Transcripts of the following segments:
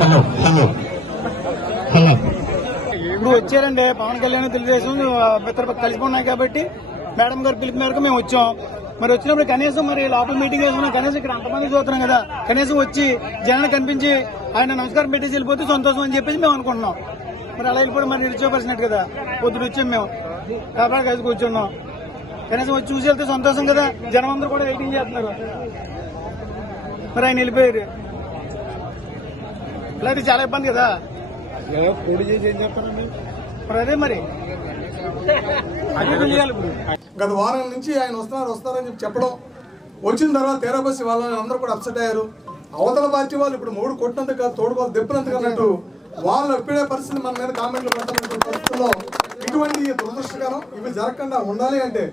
Hello hello. Hello. ఇప్పుడు వచ్చారండి పవన్ కళ్యాణ్ తెలుగుదేశం మిత్ర కలిసి ఉన్నాయి కాబట్టి మేడం గారు పిలుపు మేరకు మేము వచ్చాం. మరి వచ్చినప్పుడు కనీసం మరి లోపల మీటింగ్ వేసుకున్నాం కనీసం ఇక్కడ అంతమంది చూస్తున్నాం కదా కనీసం వచ్చి జనాన్ని కనిపించి ఆయన నమస్కారం పెట్టేసి వెళ్ళిపోతే సంతోషం అని చెప్పేసి మేము అనుకుంటున్నాం. మరి అలా వెళ్ళిపోవడం మరి నిలిచిపోవలసినట్టు కదా పొద్దున వచ్చాం మేము. కాబట్టి కలిసి కూర్చున్నాం. కనీసం వచ్చి చూసి వెళ్తే సంతోషం కదా జనం అందరూ కూడా వెయిటింగ్ చేస్తున్నారు. మరి ఆయన వెళ్ళిపోయారు. ఇలా అయితే చాలా ఇబ్బంది కదా. పొడి చేసి ఏం చెప్తారండి మరి అదే మరి. గత వారం నుంచి ఆయన వస్తున్నారు వస్తారని చెప్పి చెప్పడం. వచ్చిన తర్వాత తేరాబస్సి వాళ్ళని అందరూ కూడా అప్సెట్ అయ్యారు. అవతల పార్టీ వాళ్ళు ఇప్పుడు మూడు కొట్టినందుకు కాదు తోడుకోవాలి దెప్పినందుకు అన్నట్టు వాళ్ళు ఎప్పుడే పరిస్థితి మన మీద కామెంట్లు పెడుతున్నటువంటి పరిస్థితుల్లో ఇటువంటి దురదృష్టకరం ఇవి జరగకుండా ఉండాలి అంటే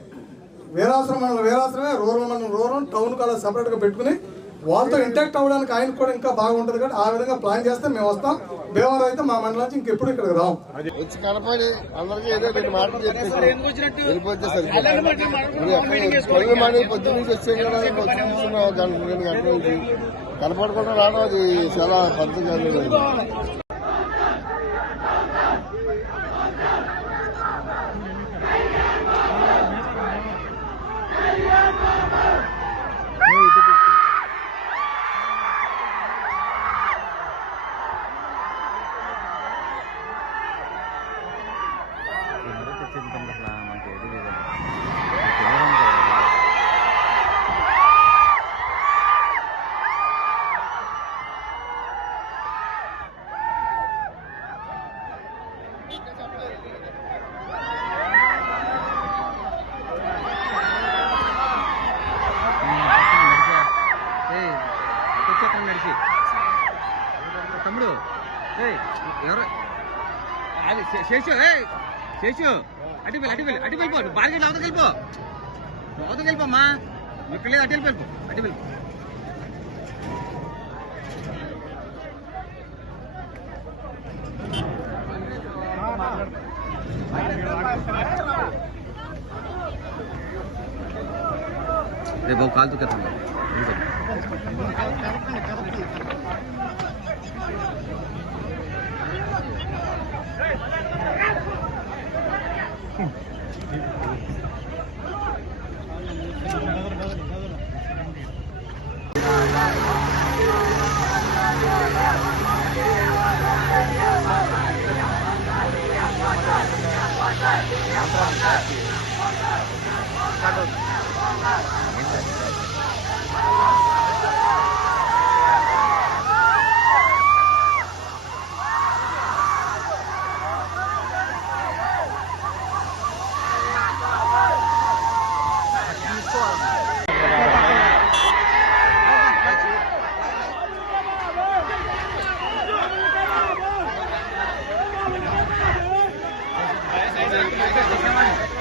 వీరాశ్రమం మండలం వీరాశ్రమే రూరల్ మండలం రూరల్ టౌన్ కాలేజ్ సపరేట్గా పెట్టుకుని వాళ్ళతో ఇంటాక్ట్ అవ్వడానికి ఆయనకు కూడా ఇంకా బాగుంటుంది కాబట్టి ఆ విధంగా ప్లాన్ చేస్తే మేము వస్తాం. భీమవరం అయితే మా మండలం నుంచి ఇంకెప్పుడు ఇక్కడికి రాం వచ్చి కనపడి అందరికీ ఏదో రెండు మాటలు చెప్పేసి మాటలు పొద్దున్న నుంచి వచ్చాం కదా ఇంకా వచ్చి కూర్చున్నాం. గంట రెండు గంటల నుంచి కనపడకుండా రావడం అది చాలా పద్ధతి కాదు నడిచి. తమ్ముడు ఏయ్ ఎవరు? అది శేషు ఏయ్ శేషు అటు వెళ్ళి అటు వెళ్ళి అటు వెళ్ళిపో నువ్వు బాగా అవతకి వెళ్ళిపో. నువ్వు అవతకి వెళ్ళిపోమ్మా. నువ్వు ఇక్కడ లేదు అటు వెళ్ళిపో అటు వెళ్ళిపో. రేపు బాబు కాలుతో కట్టండి やばい。